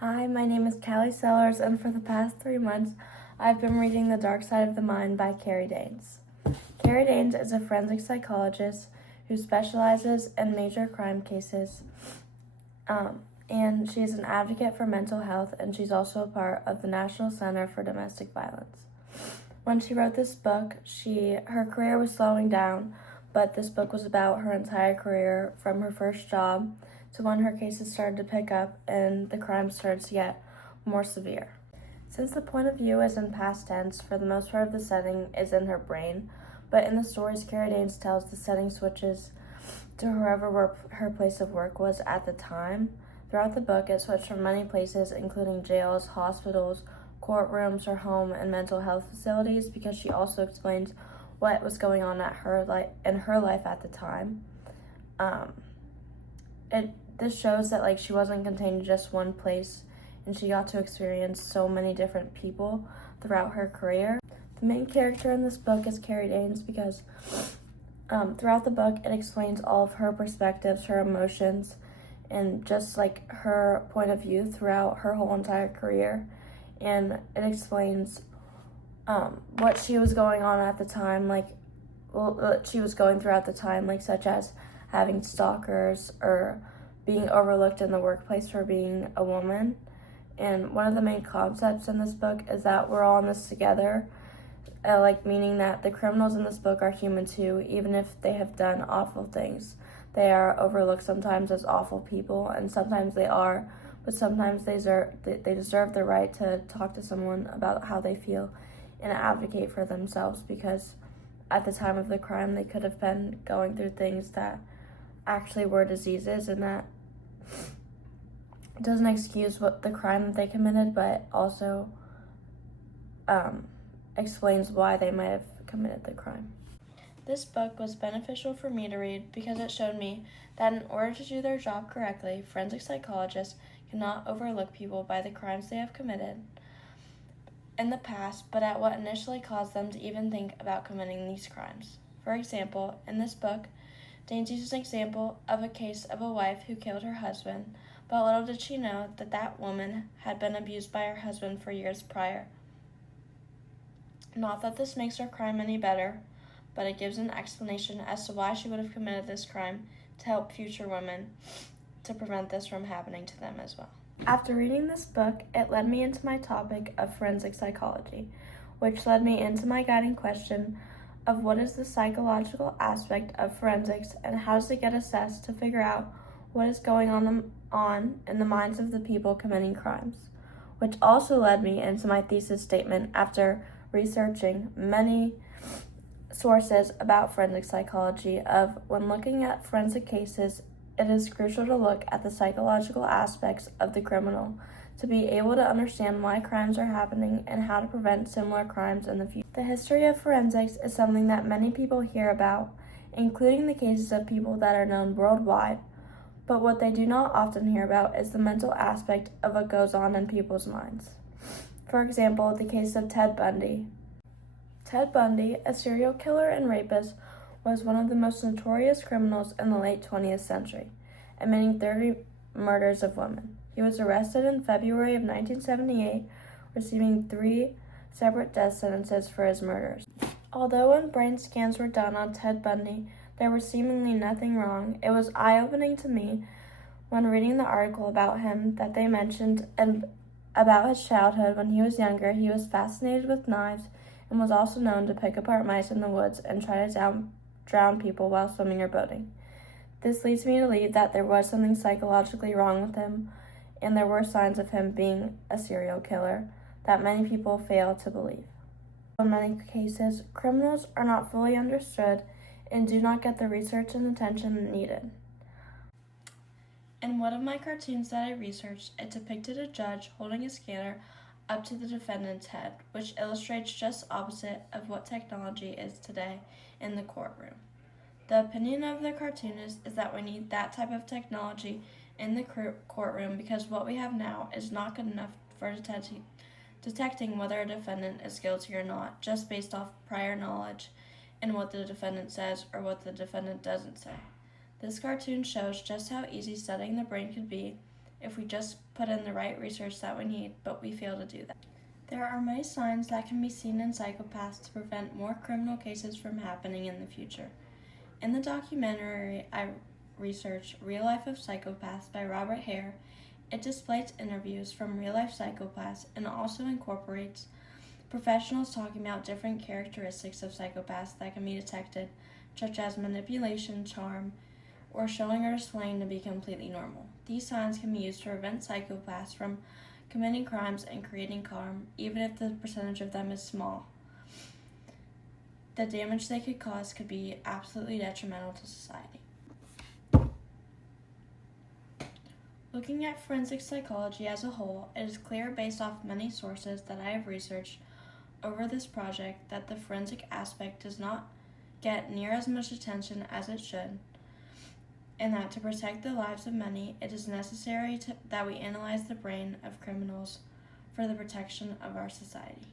Hi, my name is KalliSellers, and for the past 3 months, I've been reading The Dark Side of the Mind by Carrie Danes. Carrie Danes is a forensic psychologist who specializes in major crime cases, and she's an advocate for mental health, and she's also a part of the National Center for Domestic Violence. When she wrote this book, her career was slowing down, but this book was about her entire career from her first job to when her cases started to pick up and the crimes started to get more severe. Since the point of view is in past tense, for the most part of the setting is in her brain, but in the stories Carrie Danes tells, the setting switches to wherever her place of work was at the time. Throughout the book, it switched from many places, including jails, hospitals, courtrooms, her home, and mental health facilities, because she also explains what was going on in her life at the time. This shows that she wasn't contained to just one place, and she got to experience so many different people throughout her career. The main character in this book is Carrie Danes because throughout the book it explains all of her perspectives, her emotions, and just her point of view throughout her whole entire career. And it explains what she was going on at the time, what she was going through at the time, such as having stalkers or being overlooked in the workplace for being a woman. And one of the main concepts in this book is that we're all in this together, meaning that the criminals in this book are human too, even if they have done awful things. They are overlooked sometimes as awful people, and sometimes they are, but sometimes they deserve the right to talk to someone about how they feel and advocate for themselves, because at the time of the crime they could have been going through things that actually were diseases, and that doesn't excuse what the crime that they committed, but also explains why they might have committed the crime. This book was beneficial for me to read because it showed me that in order to do their job correctly, forensic psychologists cannot overlook people by the crimes they have committed in the past, but at what initially caused them to even think about committing these crimes. For example, in this book, Danes uses an example of a case of a wife who killed her husband, but little did she know that that woman had been abused by her husband for years prior. Not that this makes her crime any better, but it gives an explanation as to why she would have committed this crime to help future women to prevent this from happening to them as well. After reading this book, it led me into my topic of forensic psychology, which led me into my guiding question of what is the psychological aspect of forensics and how does it get assessed to figure out what is going on in the minds of the people committing crimes, which also led me into my thesis statement after researching many sources about forensic psychology of when looking at forensic cases, it is crucial to look at the psychological aspects of the criminal to be able to understand why crimes are happening and how to prevent similar crimes in the future. The history of forensics is something that many people hear about, including the cases of people that are known worldwide, but what they do not often hear about is the mental aspect of what goes on in people's minds. For example, the case of Ted Bundy. Ted Bundy, a serial killer and rapist, was one of the most notorious criminals in the late 20th century, admitting 30 murders of women. He was arrested in February of 1978, receiving 3 separate death sentences for his murders. Although when brain scans were done on Ted Bundy, there was seemingly nothing wrong, it was eye-opening to me when reading the article about him that they mentioned about his childhood. When he was younger, he was fascinated with knives and was also known to pick apart mice in the woods and try to drown people while swimming or boating. This leads me to believe that there was something psychologically wrong with him, and there were signs of him being a serial killer that many people fail to believe. In many cases, criminals are not fully understood and do not get the research and attention needed. In one of my cartoons that I researched, it depicted a judge holding a scanner up to the defendant's head, which illustrates just opposite of what technology is today in the courtroom. The opinion of the cartoonist is that we need that type of technology in the courtroom because what we have now is not good enough for detecting whether a defendant is guilty or not, just based off prior knowledge and what the defendant says or what the defendant doesn't say. This cartoon shows just how easy studying the brain could be if we just put in the right research that we need, but we fail to do that. There are many signs that can be seen in psychopaths to prevent more criminal cases from happening in the future. In the documentary I researched, Real Life of Psychopaths by Robert Hare, it displays interviews from real-life psychopaths and also incorporates professionals talking about different characteristics of psychopaths that can be detected, such as manipulation, charm, or showing or displaying to be completely normal. These signs can be used to prevent psychopaths from committing crimes and creating harm, even if the percentage of them is small. The damage they could cause could be absolutely detrimental to society. Looking at forensic psychology as a whole, it is clear based off many sources that I have researched over this project that the forensic aspect does not get near as much attention as it should, and that to protect the lives of many, it is necessary that we analyze the brain of criminals for the protection of our society.